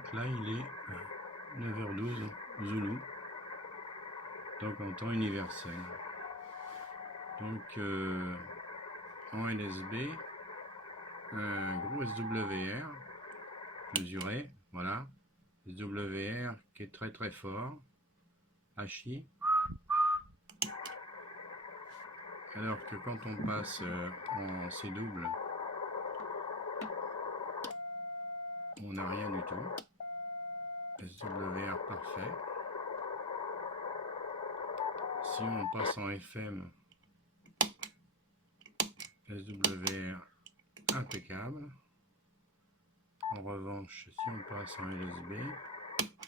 Donc là il est 9h12 Zulu, donc en temps universel. Donc en LSB, un gros SWR mesuré, voilà, SWR qui est très très fort, HI, alors que quand on passe en C double, on n'a rien du tout. SWR parfait. Si on passe en FM, SWR impeccable. En revanche, si on passe en LSB,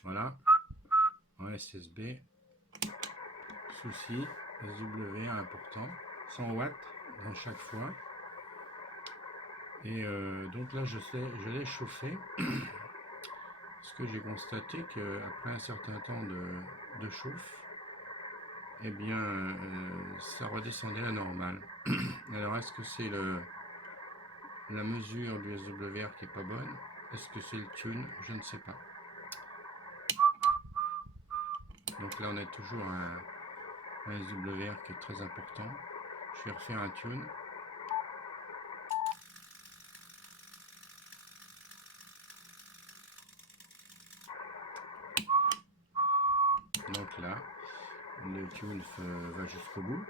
voilà, en SSB, souci, SWR important, 100 watts dans chaque fois. Et donc là, je l'ai chauffé, parce que j'ai constaté qu'après un certain temps de chauffe, eh bien, ça redescendait à la normale. Alors, est-ce que c'est la mesure du SWR qui est pas bonne? Est-ce que c'est le tune? Je ne sais pas. Donc là, on a toujours un SWR qui est très important. Je vais refaire un tune. Donc là, le tune va jusqu'au bout.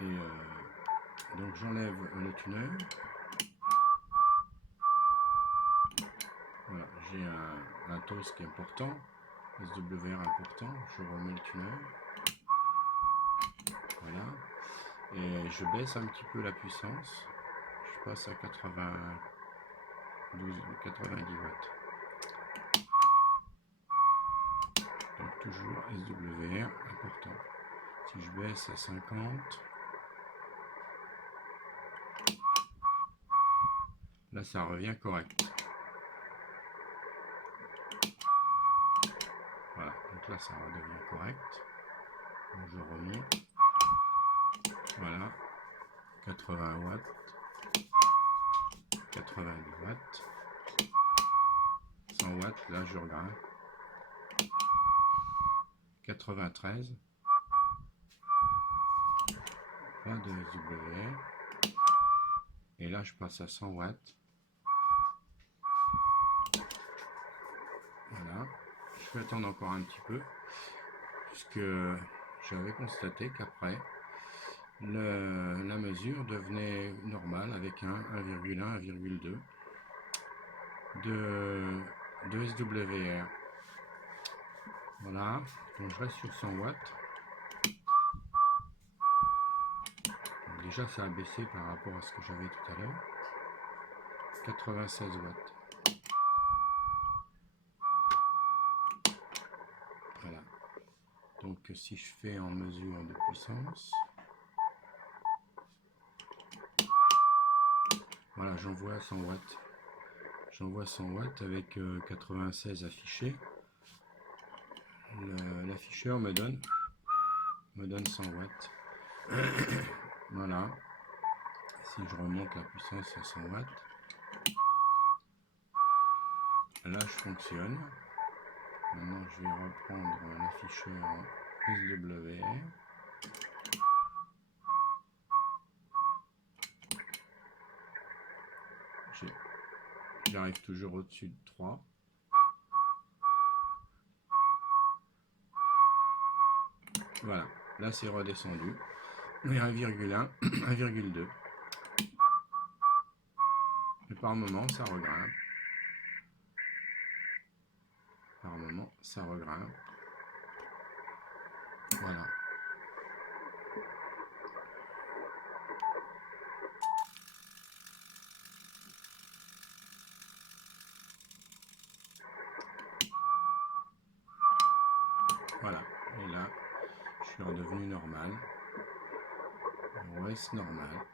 Et donc j'enlève le tuner. Voilà, j'ai un toast qui est important, SWR important. Je remets le tuner. Voilà. Et je baisse un petit peu la puissance. Je passe à 90 watts. Donc toujours SWR important. Si je baisse à 50, là ça revient correct. Voilà, donc là ça redevient correct. Donc je remonte. Voilà, 80 watts, 90 watts, 100 watts, là je regrimpe. 93, pas de SWR. Et là je passe à 100 watts. Voilà, je vais attendre encore un petit peu, puisque j'avais constaté qu'après la mesure devenait normale avec un 1,1, 1,2 de SWR. Voilà, donc je reste sur 100 watts. Donc déjà ça a baissé par rapport à ce que j'avais tout à l'heure. 96 watts. Voilà. Donc si je fais en mesure de puissance, voilà, j'envoie 100 watts. J'envoie 100 watts avec 96 affichés. L'afficheur me donne 100 watts. Voilà. Si je remonte la puissance à 100 watts, là je fonctionne. Maintenant je vais reprendre l'afficheur SWR. J'arrive toujours au-dessus de 3. Voilà, là c'est redescendu. Et 1,1, 1,2. Et par moment ça regrimpe. Par moment ça regrimpe. Voilà. Voilà, et là, je suis redevenu normal. OS normal.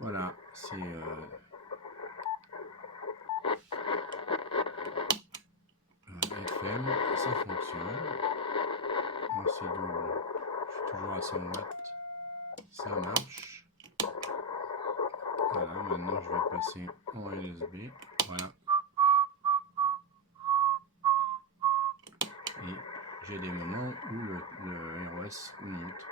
Voilà, c'est FM, ça fonctionne. En C double, je suis toujours à 100 watts, ça marche. Voilà, maintenant je vais passer en LSB. Voilà, j'ai des moments où le ROS monte.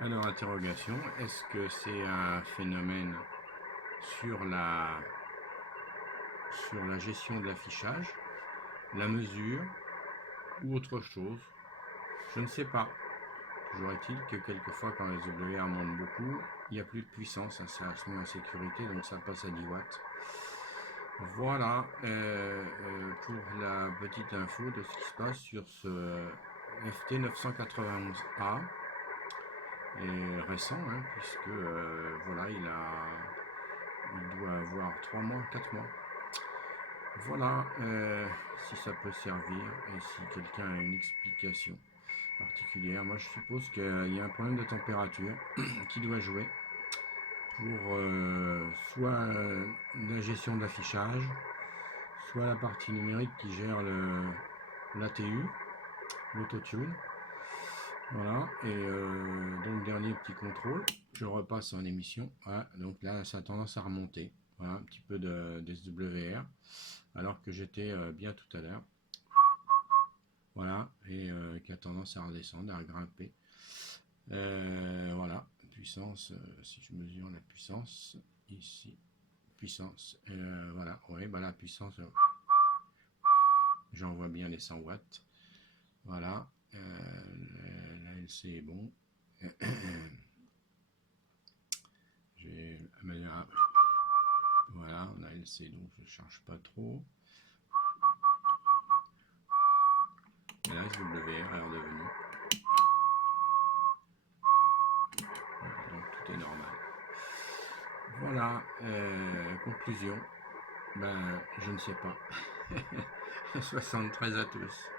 Alors, interrogation, est-ce que c'est un phénomène sur la gestion de l'affichage, la mesure ou autre chose? Je ne sais pas. Toujours est-il que quelquefois, quand les WR montent beaucoup, il n'y a plus de puissance, hein, ça se met en sécurité, donc ça passe à 10 watts. Voilà pour la petite info de ce qui se passe sur ce FT 991A. Et récent, hein, puisque voilà, il doit avoir 3 mois, 4 mois. Voilà, si ça peut servir et si quelqu'un a une explication particulière. Moi, je suppose qu'il y a un problème de température qui doit jouer pour soit la gestion de l'affichage, soit la partie numérique qui gère l'ATU, l'autotune. Voilà, et donc dernier petit contrôle, je repasse en émission. Voilà, donc là ça a tendance à remonter. Voilà, un petit peu de SWR, alors que j'étais bien tout à l'heure. Voilà, et qui a tendance à redescendre, à grimper. Voilà, puissance, si je mesure la puissance, ici, puissance, voilà, oui, bah la puissance, j'en vois bien les 100 watts. Voilà, la LC est bon. Voilà, on a LC, donc je ne charge pas trop. Et là, SWR est redevenu. Voilà, donc tout est normal. Voilà, conclusion. Ben, je ne sais pas. 73 à tous.